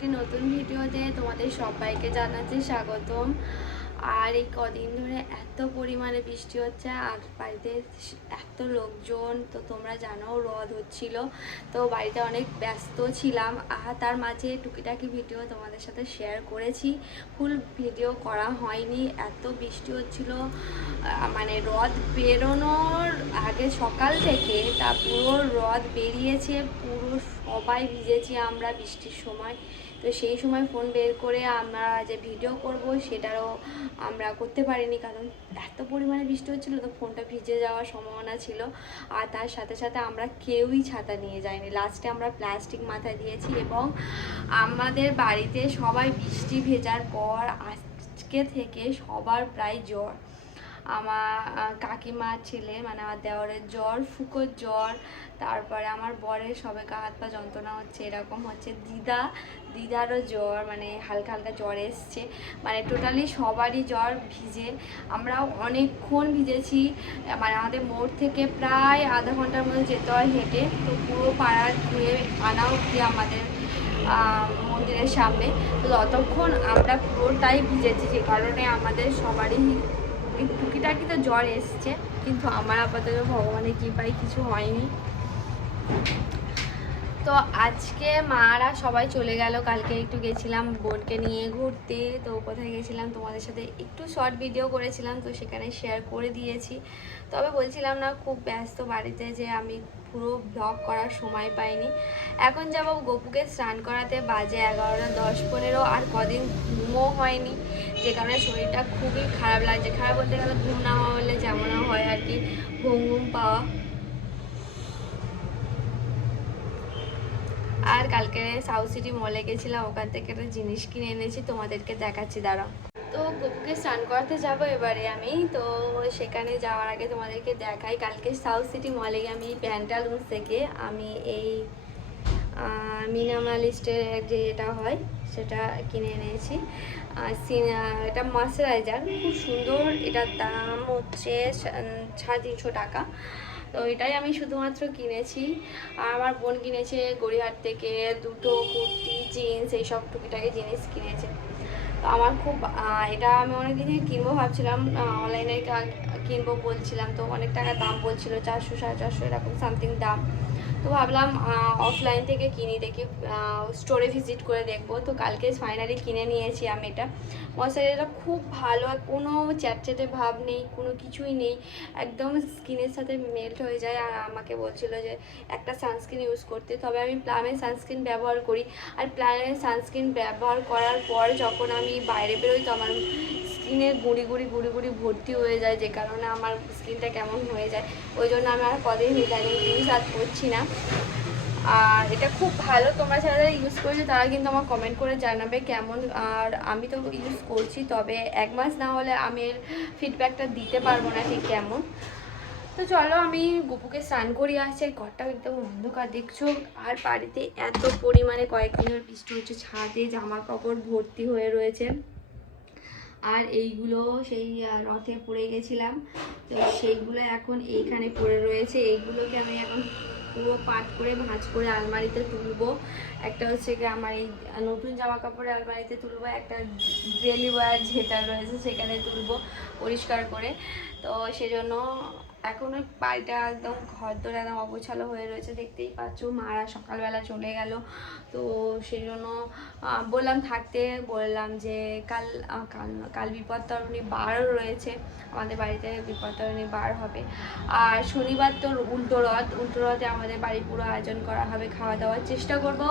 একটি নতুন ভিডিওতে তোমাদের সবাইকে জানাচ্ছি স্বাগতম। আর এই কদিন ধরে এত পরিমাণে বৃষ্টি হচ্ছে, আর বাড়িতে এত লোকজন, তো তোমরা জানো রদ হচ্ছিল, তো বাড়িতে অনেক ব্যস্ত ছিলাম। আর তার মাঝে টুকিটাকি ভিডিও তোমাদের সাথে শেয়ার করেছি। ফুল ভিডিও করা হয়নি, এত বৃষ্টি হচ্ছিল মানে রদ বেরোনোর আগে সকাল থেকে তা পুরো রদ বেরিয়েছে, পুরো সবাই ভিজেছি আমরা বৃষ্টির সময়। তো সেই সময় ফোন বের করে আমরা যে ভিডিও করব সেটারও আমরা করতে পারিনি কারণ এত পরিমাণে বৃষ্টি হচ্ছিল তো ফোনটা ভিজে যাওয়ার সম্ভাবনা ছিল। আর তার সাথে সাথে আমরা কেউই ছাতা নিয়ে যাইনি। লাস্টে আমরা প্লাস্টিক মাথায় দিয়েছি এবং আমাদের বাড়িতে সবাই বৃষ্টি ভেজার পর আজকে থেকে সবার প্রায় জ্বর। আমার কাকিমার ছেলে মানে আমার দেওয়ারের জ্বর, ফুকোর জ্বর, তারপরে আমার বরের সবে হাত পা যন্ত্রণা হচ্ছে, এরকম হচ্ছে দিদা, দিদারও জ্বর মানে হালকা হালকা জ্বর এসছে। মানে টোটালি সবারই জ্বর ভিজে, আমরাও অনেকক্ষণ ভিজেছি মানে আমাদের মোড় থেকে প্রায় আধা ঘণ্টার মধ্যে যেতে হয় হেঁটে, তো পুরো পাড়ার ধুয়ে, আনা অব্দি আমাদের মন্দিরের সামনে। তো ততক্ষণ আমরা পুরোটাই ভিজেছি, যে কারণে আমাদের সবারই টুকিটাকি তো জ্বর এসছে কিন্তু আমার আপাতত ভগবানের কৃপায় কিছু হয়নি। তো আজকে মারা সবাই চলে গেল। কালকে একটু গেছিলাম বোনকে নিয়ে ঘুরতে। তো কোথায় গেছিলাম তোমাদের সাথে একটু শর্ট ভিডিও করেছিলাম, তো সেখানে শেয়ার করে দিয়েছি। তবে বলছিলাম না, খুব ব্যস্ত বাড়িতে যে আমি পুরো ব্লগ করার সময় পাইনি। এখন যাব গপুকে স্নান করাতে। বাজে এগারোটা দশ পনেরো আর কদিন ঘুমও হয়নি। যে কারণে শরীরটা খুবই খারাপ লাগছে। খারাপ বলতে গেলে ঘুম না হলে যেমন হয় আর কি, ঘুম ঘুম পাওয়া। আর কালকে সাউথ সিটি মলে গেছিলাম, ওখান থেকে একটা জিনিস কিনে এনেছি, তোমাদেরকে দেখাচ্ছি, দাঁড়াও। তো গোপুকে স্নান করাতে যাব এবারে আমি, তো সেখানে যাওয়ার আগে তোমাদেরকে দেখাই, কালকে সাউথ সিটি মলে আমি প্যান্টালুন থেকে আমি এই মিনামালিস্টের যে এটা হয়, সেটা কিনে এনেছি। এটা ময়শ্চারাইজার খুব সুন্দর। এটার দাম হচ্ছে সাড়ে তিনশো টাকা। তো এটাই আমি শুধুমাত্র কিনেছি। আর আমার বোন কিনেছে গড়িয়াহাট থেকে দুটো কুর্তি জিন্স এইসব টুকিটাকি জিনিস কিনেছে। তো আমার খুব এটা আমি অনেক দিন কিনবো ভাবছিলাম অনলাইনে কিনবো বলছিলাম। তো অনেক টাকা দাম বলছিল, চারশো, সাড়ে চারশো, এরকম সামথিং দাম। তো ভাবলাম অফলাইন থেকে কিনি, দেখি স্টোরে ভিজিট করে দেখব। তো কালকে ফাইনালি কিনে নিয়েছি আমি এটা। ময়শ্চারাইজারটা খুব ভালো। কোনো চ্যাটচ্যাটে ভাব নেই, কোনো কিছুই নেই। একদম স্কিনের সাথে মেল্ট হয়ে যায়। আর আমাকে বলছিল যে, একটা সানস্ক্রিন ইউজ করতে। তবে আমি প্লামের সানস্ক্রিন ব্যবহার করি। আর প্লামের সানস্ক্রিন ব্যবহার করার পর যখন আমি বাইরে বেরোই, তো আমার স্কিনে গুঁড়ি গুঁড়ি গুঁড়ি গুঁড়ি ভর্তি হয়ে যায়। যে কারণে আমার স্কিনটা কেমন হয়ে যায়। ওই জন্য আমি আর কদিন ইদানিং ইউজ আর করছি না। আর এটা খুব ভালো, তোমরা যারা ইউজ করেছ তারা কিন্তু আমার কমেন্ট করে জানাবে কেমন, আর আমি তো ইউজ করছি, তবে এক মাস না হলে আমি এর ফিডব্যাকটা দিতে পারব না ঠিক কেমন। তো চলো আমি গুপুকে স্নান করিয়ে আসছি, আর ঘরটা একদম অন্ধকার, দেখছ? আর বাড়িতে এত পরিমাণে কয়েকদিনের বৃষ্টি হচ্ছে, ছাদে জামা কাপড় ভর্তি হয়ে রয়েছে। আর এইগুলো সেই রথে পড়ে গেছিলাম, তো সেইগুলো এখন এইখানে পড়ে রয়েছে, এইগুলোকে আমি এখন পুরো পাট করে ভাঁজ করে আলমারিতে তুলবো। একটা হচ্ছে কি আমার এই নতুন জামা কাপড়ের আলমারিতে তুলবো, একটা ডেলি ওয়ার যেটা রয়েছে সেখানে তুলবো পরিষ্কার করে। তো সেজন্য এখন ওই বাড়িটা একদম ঘর দোর একদম অগোছালো হয়ে রয়েছে, দেখতেই পাচ্ছ। মারা সকালবেলা চলে গেল। তো সেই জন্য বললাম থাকতে, বললাম যে কাল কাল কাল বিপত্তারণী বারও রয়েছে। আমাদের বাড়িতে বিপত্তারণী বার হবে। আর শনিবার তো উল্টো রথ, উল্টো রথে আমাদের বাড়ি পুরো আয়োজন করা হবে, খাওয়া দাওয়ার চেষ্টা করব।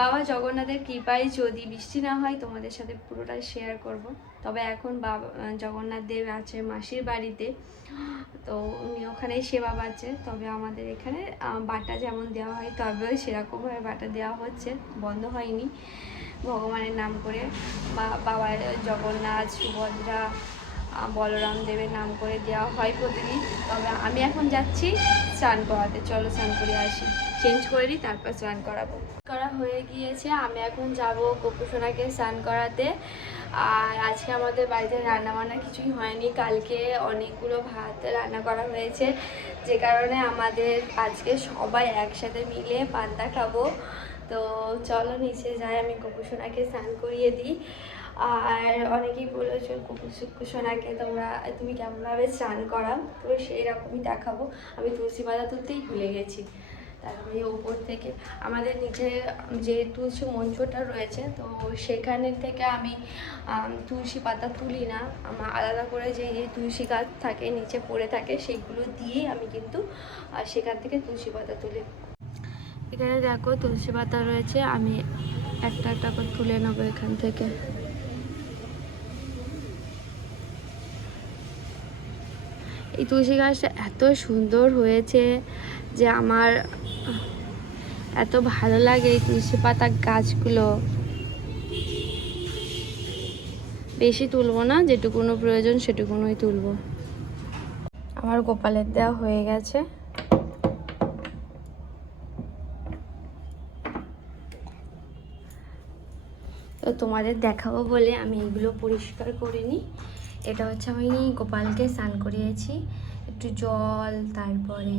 বাবা জগন্নাথের কৃপায় যদি বৃষ্টি না হয়, তোমাদের সাথে পুরোটাই শেয়ার করব। তবে এখন বাবা জগন্নাথ দেব আছে মাসির বাড়িতে। তো উনি ওখানেই সেবা পাচ্ছে। তবে আমাদের এখানে বাটা যেমন দেওয়া হয়, তবেও সেরকমভাবে বাটা দেওয়া হচ্ছে। বন্ধ হয়নি। ভগবানের নাম করে বা, বাবা জগন্নাথ, সুভদ্রা বলরাম দেবের নাম করে দেওয়া হয় প্রতিদিন। তবে আমি এখন যাচ্ছি স্নান করাতে। চলো স্নান করে আসি। চেঞ্জ করে দিই তারপর স্নান করাবো। করা হয়ে গিয়েছে, আমি এখন যাব গোপুসোনাকে স্নান করাতে। আর আজকে আমাদের বাড়িতে রান্না বান্না কিছুই হয়নি। কালকে অনেকগুলো ভাত রান্না করা হয়েছে। যে কারণে আমাদের আজকে সবাই একসাথে মিলে পান্তা খাব। তো চলো নিচে যাই, আমি গোপুসোনাকে স্নান করিয়ে দিই। আর অনেকেই বলেছ গোপুসোনাকে তোমরা, তুমি কেমনভাবে স্নান করাও তো সেই রকমই দেখাবো। আমি তুলসী পাতা তুলতেই ভুলে গেছি। তারপরে উপর থেকে আমাদের নিচে যে তুলসী মঞ্চটা রয়েছে, তো সেখানে থেকে আমি তুলসী পাতা তুলি না। আমার আলাদা করে যে যে তুলসী গাছ থাকে, নিচে পড়ে থাকে, সেগুলো দিয়েই আমি কিন্তু সেখান থেকে তুলসী পাতা তুলি। এখানে দেখো, তুলসী পাতা রয়েছে, আমি একটা একটা করে তুলে নেব এখান থেকে। এই তুলসী গাছটা এত সুন্দর হয়েছে যে আমার এত ভালো লাগে এই তুলসী পাতা গাছগুলো। বেশি তুলবো না, যেটুকুনো প্রয়োজন সেটুকুনোই তুলবো। আমার গোপালের দেওয়া হয়ে গেছে। তো তোমাদের দেখাবো বলে আমি এগুলো পরিষ্কার করে নিই। এটা হচ্ছে আমি গোপালকে স্নান করিয়েছি। একটু জল, তারপরে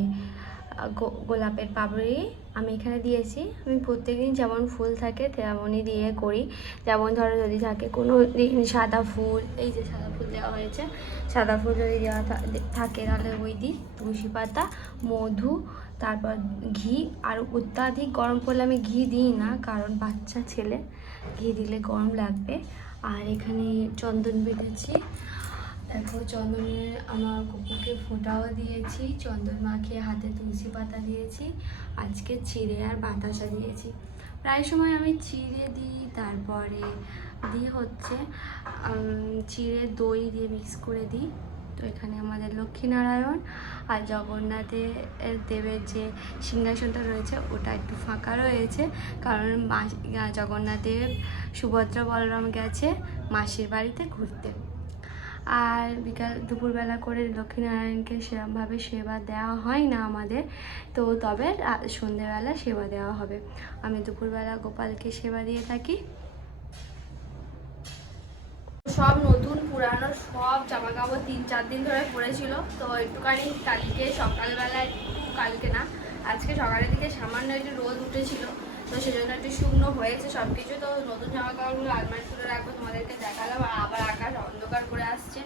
গোলাপের পাপড়ি আমি এখানে দিয়েছি। আমি প্রত্যেকদিন যেমন ফুল থাকে তেমনই দিয়ে করি। যেমন ধরো যদি থাকে কোনো দিন সাদা ফুল, এই যে সাদা ফুল দেওয়া হয়েছে, সাদা ফুল যদি দেওয়া থাকে তাহলে ওই দিই তুলসী পাতা, মধু, তারপর ঘি। আর অত্যাধিক গরম পড়লে আমি ঘি দিই না, কারণ বাচ্চা ছেলে, ঘি দিলে গরম লাগবে। আর এখানে চন্দন বেঁধেছি দেখো চন্দনে আমার কুকুরকে ফোঁটাও দিয়েছি, চন্দন মাখিয়ে হাতে তুলসী পাতা দিয়েছি, আজকে চিড়ে আর বাতাসা দিয়েছি। প্রায় সময় আমি চিড়ে দিই, তারপরে দিয়ে হচ্ছে চিড়ে দই দিয়ে মিক্স করে দিই। তো এখানে আমাদের লক্ষ্মীনারায়ণ আর জগন্নাথের এর দেবের যে সিংহাসনটা রয়েছে, ওটা একটু ফাঁকা রয়েছে, কারণ মা- জগন্নাথদেব সুভদ্রা বলরাম গেছে মাসির বাড়িতে ঘুরতে। আর বিকাল, দুপুরবেলা করে লক্ষ্মীনারায়ণকে সেরকমভাবে সেবা দেওয়া হয় না আমাদের। তো তবে সন্ধেবেলা সেবা দেওয়া হবে। আমি দুপুরবেলা গোপালকে সেবা দিয়ে থাকি। সব নতুন, পুরানো, সব জামা কাপড় তিন, চার দিন ধরে পরেছিল তো একটুখানি কালকে সকালবেলা একটু কালকে না আজকে সকালের দিকে সামান্য একটু রোদ উঠেছিল, তো সেজন্য একটু শুকনো হয়েছে সব কিছু তো নতুন জামা কাপড়গুলো আলমারি তুলে রাখব, তোমাদেরকে দেখালাম। আবার আকাশ অন্ধকার করে আসছে।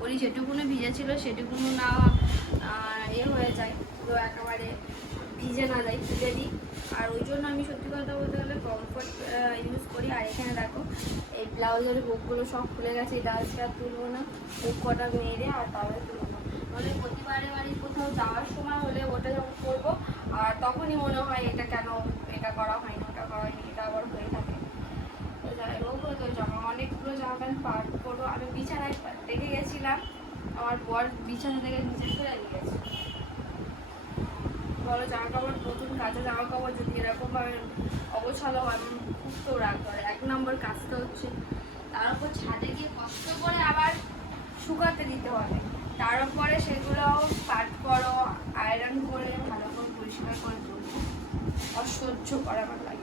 বলি যেটুকুনো ভিজে ছিল সেটুকুনো না ইয়ে হয়ে যায়। তো একেবারে ভিজে না যায়, ভিজে দিই। আর ওই জন্য আমি সত্যি কথা বলতে গেলে কমফোর্ট ইউজ করি। আর এখানে দেখো, এই ব্লাউজের বুকগুলো সব খুলে গেছে। এই ডান্সটা তুলবো না বুক কটা মেরে আর তাহলে তুলবো নাহলে প্রতিবারে বাড়ি কোথাও যাওয়ার সময় হলে ওটা যখন করব আর তখনই মনে হয় এটা কেন এটা করা হয়নি, ওটা করা হয়নি, এটা আবার হয়ে থাকে। তো যাই হোক তো জামা, অনেকগুলো জামা প্যান্ট পার করব। আমি বিছানায় দেখে গেছিলাম, আমার বর বিছানা থেকে নিচে ফেলে দিয়েছে বলো জামা কাপড় নতুন কাঁচা জামা কাপড় যদি এরকম ভাবে অগোছালো হয় খুব তো রাগ করে। এক নম্বর কাজটা হচ্ছে, তার উপর ছাদে গিয়ে কষ্ট করে আবার শুকাতে দিতে হবে। তার উপরে সেগুলো পাট করো, আয়রন পরিষ্কার করে তুলবো অসহ্য করা লাগে।